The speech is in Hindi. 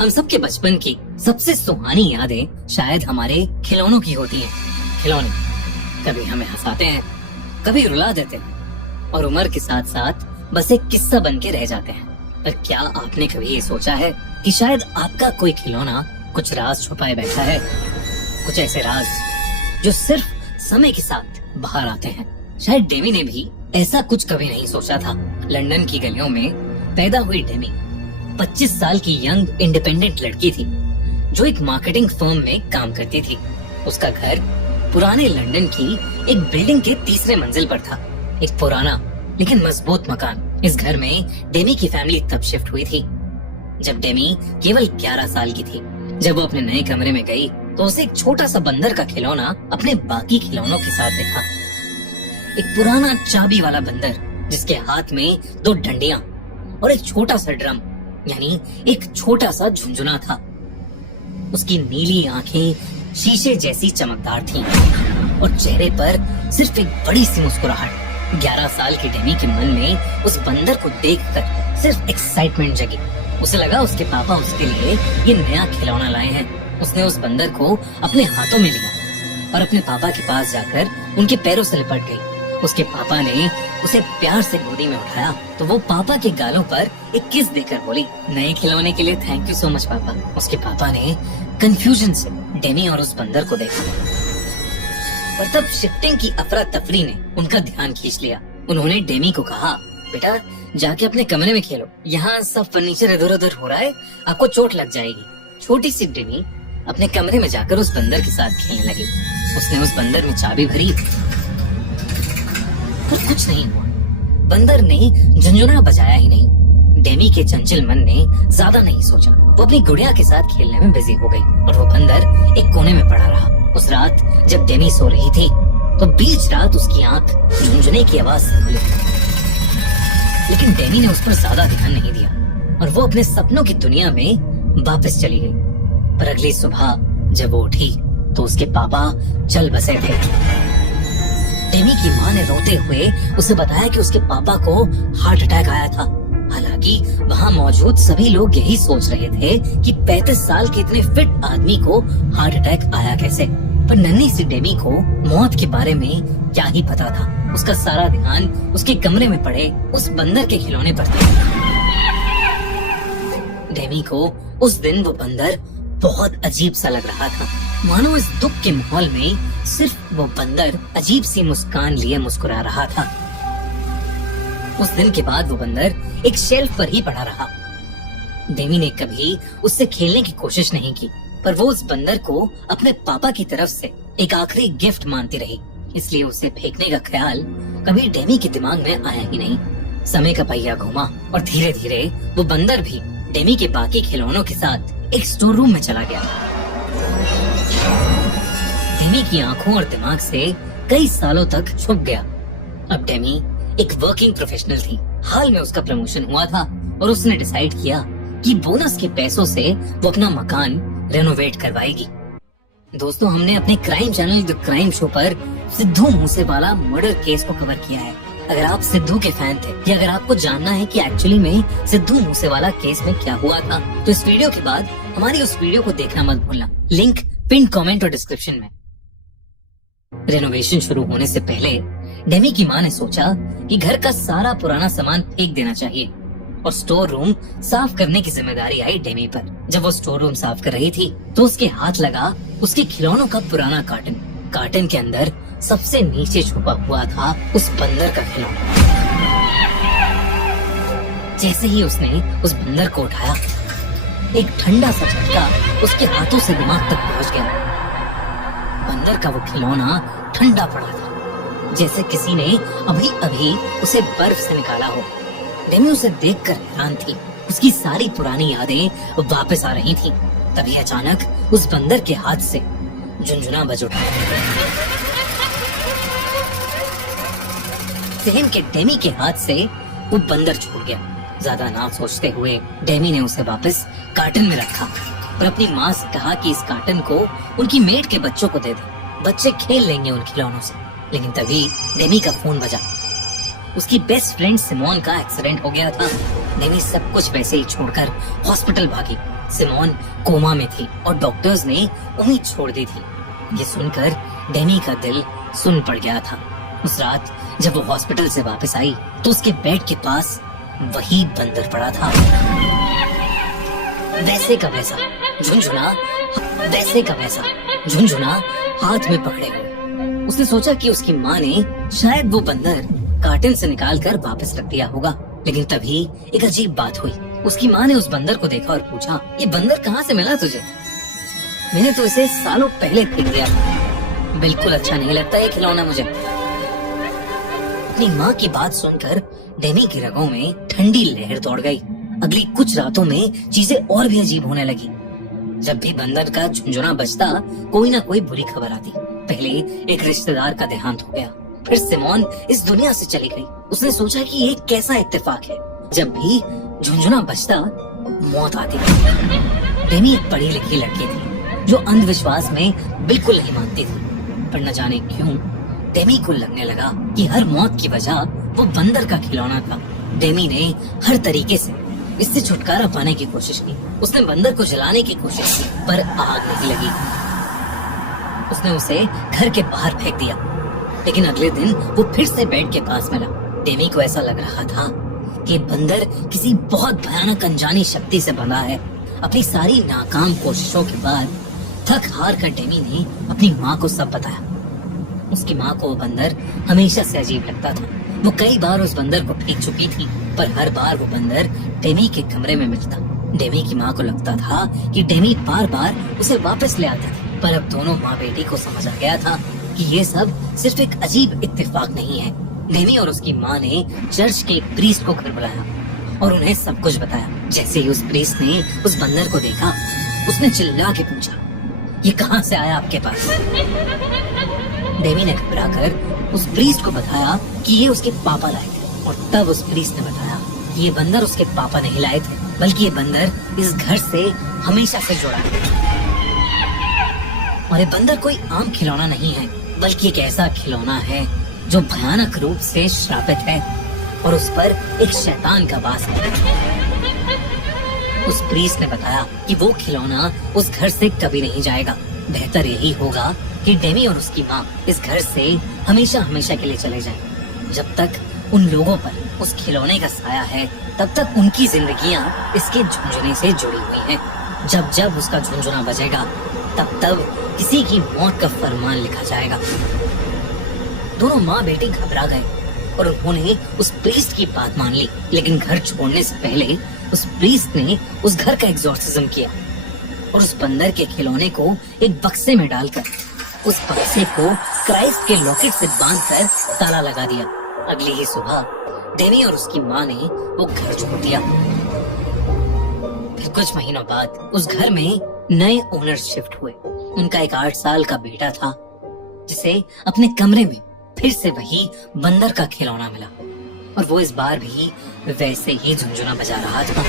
हम सबके बचपन की सबसे सुहानी यादें शायद हमारे खिलौनों की होती हैं। खिलौने कभी हमें हंसाते हैं, कभी रुला देते हैं और उम्र के साथ साथ बस एक किस्सा बन के रह जाते हैं। पर क्या आपने कभी ये सोचा है कि शायद आपका कोई खिलौना कुछ राज छुपाए बैठा है? कुछ ऐसे राज जो सिर्फ समय के साथ बाहर आते हैं। शायद डेमी ने भी ऐसा कुछ कभी नहीं सोचा था। लंदन की गलियों में पैदा हुई डेमी 25 साल की यंग इंडिपेंडेंट लड़की थी जो एक मार्केटिंग फर्म में काम करती थी। उसका घर पुराने लंदन की एक बिल्डिंग के तीसरे मंजिल पर था। एक पुराना लेकिन मजबूत मकान। इस घर में डेमी की फैमिली तब शिफ्ट हुई थी जब डेमी केवल 11 साल की थी। जब वो अपने नए कमरे में गई तो उसे एक छोटा सा बंदर का खिलौना अपने बाकी खिलौनों के साथ देखा। एक पुराना चाबी वाला बंदर जिसके हाथ में 2 डंडियां और एक छोटा सा ड्रम यानी एक छोटा सा झुंझुना था। उसकी नीली आंखें शीशे जैसी चमकदार थीं और चेहरे पर सिर्फ एक बड़ी सी मुस्कुराहट। 11 साल की डेमी के मन में उस बंदर को देखकर सिर्फ एक्साइटमेंट जगी। उसे लगा उसके पापा उसके लिए ये नया खिलौना लाए हैं। उसने उस बंदर को अपने हाथों में लिया और अपने पापा के पास जाकर उनके पैरों से लिपट गई। उसके पापा ने उसे प्यार से गोदी में उठाया तो वो पापा के गालों पर एक किस देकर बोली, नए खिलौने के लिए थैंक यू सो मच पापा। उसके पापा ने कंफ्यूजन से डेमी और उस बंदर को देखा पर तब शिफ्टिंग की अफरा तफरी ने उनका ध्यान खींच लिया। उन्होंने डेमी को कहा, बेटा जाके अपने कमरे में खेलो, यहाँ सब फर्नीचर इधर उधर हो रहा है, आपको चोट लग जाएगी। छोटी सी डेमी अपने कमरे में जाकर उस बंदर के साथ खेलने लगी। उसने उस बंदर में चाबी भरी पर कुछ नहीं हुआ। बंदर ने झुंझुना बजाया ही नहीं। डेमी के चंचल मन ने ज्यादा नहीं सोचा। वो अपनी गुड़िया के साथ खेलने में बिजी हो गई और वो बंदर एक कोने में पड़ा रहा। उस रात जब डेमी सो रही थी तो बीच रात उसकी आंख झुंझुने की आवाज से खुली, लेकिन डेमी ने उस पर ज्यादा ध्यान नहीं दिया और वो अपने सपनों की दुनिया में वापस चली गई। पर अगली सुबह जब वो उठी तो उसके पापा चल बसे थे। डेमी की माँ ने रोते हुए उसे बताया कि उसके पापा को हार्ट अटैक आया था। हालांकि वहाँ मौजूद सभी लोग यही सोच रहे थे कि 35 साल के इतने फिट आदमी को हार्ट अटैक आया कैसे। पर नन्ही सी डेमी को मौत के बारे में क्या ही पता था। उसका सारा ध्यान उसके कमरे में पड़े उस बंदर के खिलौने पर था। डेमी को उस दिन वो बंदर बहुत अजीब सा लग रहा था, मानो इस दुख के माहौल में सिर्फ वो बंदर अजीब सी मुस्कान लिए मुस्कुरा रहा था। उस दिन के बाद वो बंदर एक शेल्फ पर ही पड़ा रहा। डेमी ने कभी उससे खेलने की कोशिश नहीं की, पर वो उस बंदर को अपने पापा की तरफ से एक आखिरी गिफ्ट मानती रही। इसलिए उसे फेंकने का ख्याल कभी डेमी के दिमाग में आया ही नहीं। समय का पहिया घूमा और धीरे धीरे वो बंदर भी डेमी के बाकी खिलौनों के साथ एक स्टोर रूम में चला गया। डेमी की आंखों और दिमाग से कई सालों तक छुप गया। अब डेमी एक वर्किंग प्रोफेशनल थी। हाल में उसका प्रमोशन हुआ था और उसने डिसाइड किया कि बोनस के पैसों से वो अपना मकान रेनोवेट करवाएगी। दोस्तों, हमने अपने crime channel the crime show पर सिद्धू मूसेवाला मर्डर केस को कवर किया है। अगर आप सिद्धू के फैन थे या अगर आपको जानना है कि एक्चुअली में सिद्धू मूसेवाला केस में क्या हुआ था तो इस वीडियो के बाद हमारी उस वीडियो को देखना मत भूलना। लिंक पिन कमेंट और डिस्क्रिप्शन में। रेनोवेशन शुरू होने से पहले डेमी की माँ ने सोचा कि घर का सारा पुराना सामान फेंक देना चाहिए और स्टोर रूम साफ करने की जिम्मेदारी आई डेमी पर। जब वो स्टोर रूम साफ कर रही थी तो उसके हाथ लगा उसके खिलौनों का पुराना कार्टन। कार्टन के अंदर सबसे नीचे छुपा हुआ था उस बंदर का खिलौना। जैसे ही उसने उस बंदर को उठाया, एक ठंडा सा झटका उसके हाथों से दिमाग तक पहुंच गया। बंदर का वो खिलौना ठंडा पड़ा था, जैसे किसी ने अभी अभी उसे बर्फ से निकाला हो। डेमी उसे देखकर हैरान थी। उसकी सारी पुरानी यादें वापस आ रही थीं। तभी अचानक उस बंदर के हाथ से झुंझुना बज उठा। सहम के डेमी के हाथ से वो बंदर छूट गया। ज्यादा ना सोचते हुए डेमी ने उसे वापस कार्टन में रखा और अपनी माँ से कहा कि इस कार्टन को उनकी मेड के बच्चों को दे दे, बच्चे खेल लेंगे उन खिलौनों से। लेकिन तभी डेमी का फोन बजा। उसकी बेस्ट फ्रेंड सिमोन का एक्सीडेंट हो गया था। डेमी सब कुछ वैसे ही छोड़कर हॉस्पिटल भागी। सिमोन कोमा में थी और डॉक्टर्स ने उम्मीद छोड़ दी थी। ये सुनकर डेमी का दिल सुन पड़ गया था। उस रात जब वो हॉस्पिटल से वापस आई तो उसके बेड के पास वही बंदर पड़ा था, वैसे का वैसा झुनझुना, वैसे का वैसा झुनझुना हाथ में पकड़े हुए। उसने सोचा कि उसकी माँ ने शायद वो बंदर कार्टन से निकाल कर वापस रख दिया होगा, लेकिन तभी एक अजीब बात हुई। उसकी माँ ने उस बंदर को देखा और पूछा, ये बंदर कहाँ से मिला तुझे? मैंने तो इसे सालों पहले फेंक दिया था। बिल्कुल अच्छा नहीं लगता ये खिलौना मुझे। अपनी माँ की बात सुनकर डेमी की रगों में ठंडी लहर दौड़ गई। अगली कुछ रातों में चीजें और भी अजीब होने लगी। जब भी बंदर का झुंझुना बजता, कोई ना कोई बुरी खबर आती। पहले एक रिश्तेदार का देहांत हो गया, फिर सिमोन इस दुनिया से चली गई। उसने सोचा कि ये कैसा इत्तेफाक है, जब भी झुंझुना बजता मौत आती। डेमी एक पढ़ी लिखी लड़की थी जो अंधविश्वास में बिल्कुल नहीं मानती थी, पर न जाने क्यों डेमी को लगने लगा कि हर मौत की वजह वो बंदर का खिलौना था। डेमी ने हर तरीके से इससे छुटकारा पाने की कोशिश की। उसने बंदर को जलाने की कोशिश की, पर आग नहीं लगी। उसने उसे घर के बाहर फेंक दिया, लेकिन अगले दिन वो फिर से बेड के पास मिला। डेमी को ऐसा लग रहा था कि बंदर किसी बहुत भयानक अनजानी शक्ति से बंधा है। अपनी सारी नाकाम कोशिशों के बाद थक हार कर डेमी ने अपनी माँ को सब बताया। उसकी माँ को वो बंदर हमेशा से अजीब लगता था। वो कई बार उस बंदर को फेंक चुकी थी, पर हर बार वो बंदर डेमी के कमरे में मिलता। डेमी की माँ को लगता था कि डेमी बार बार उसे वापस ले आती थी, पर अब दोनों माँ बेटी को समझ आ गया था कि ये सब सिर्फ एक अजीब इत्तेफाक नहीं है। डेमी और उसकी माँ ने चर्च के एक प्रीस्ट को घर बुलाया और उन्हें सब कुछ बताया। जैसे ही उस प्रीस्ट ने उस बंदर को देखा, उसने चिल्ला के पूछा, ये कहाँ से आया आपके पास? डेमी ने घबराकर उस प्रीस्ट को बताया कि ये उसके पापा लाए थे, और तब उस प्रीस्ट ने बताया कि ये बंदर उसके पापा नहीं लाए थे, बल्कि ये बंदर इस घर से हमेशा से जुड़ा है। और ये बंदर कोई आम खिलौना नहीं है, बल्कि एक ऐसा खिलौना है जो भयानक रूप से श्रापित है और उस पर एक शैतान का वास है। उस प्रीस्ट ने बताया कि वो खिलौना उस घर से कभी नहीं जाएगा। बेहतर यही होगा कि डेमी और उसकी माँ इस घर से हमेशा हमेशा के लिए चले जाएं। जब तक उन लोगों पर उस खिलौने का साया है, तब तक उनकी जिंदगियां इसके झुंझुने से जुड़ी हुई हैं। जब जब उसका झुंझुना बजेगा, तब तब किसी की मौत का फरमान लिखा जाएगा। दोनों माँ बेटी घबरा गए और उन्होंने उस प्रीस्ट की बात मान ली, लेकिन घर छोड़ने से पहले उस प्रीस्ट ने उस घर का एग्जॉर्सिज्म किया और उस बंदर के खिलौने को एक बक्से में डालकर उस बक्से को क्राइस्ट के लॉकेट से बांधकर ताला लगा दिया। अगली ही सुबह डेमी और उसकी माँ ने वो घर छोड़ दिया। फिर कुछ महीनों बाद उस घर में नए ओनर शिफ्ट हुए। उनका एक 8 साल का बेटा था, जिसे अपने कमरे में फिर से वही बंदर का खिलौना मिला और वो इस बार भी वैसे ही झुनझुना बजा रहा था।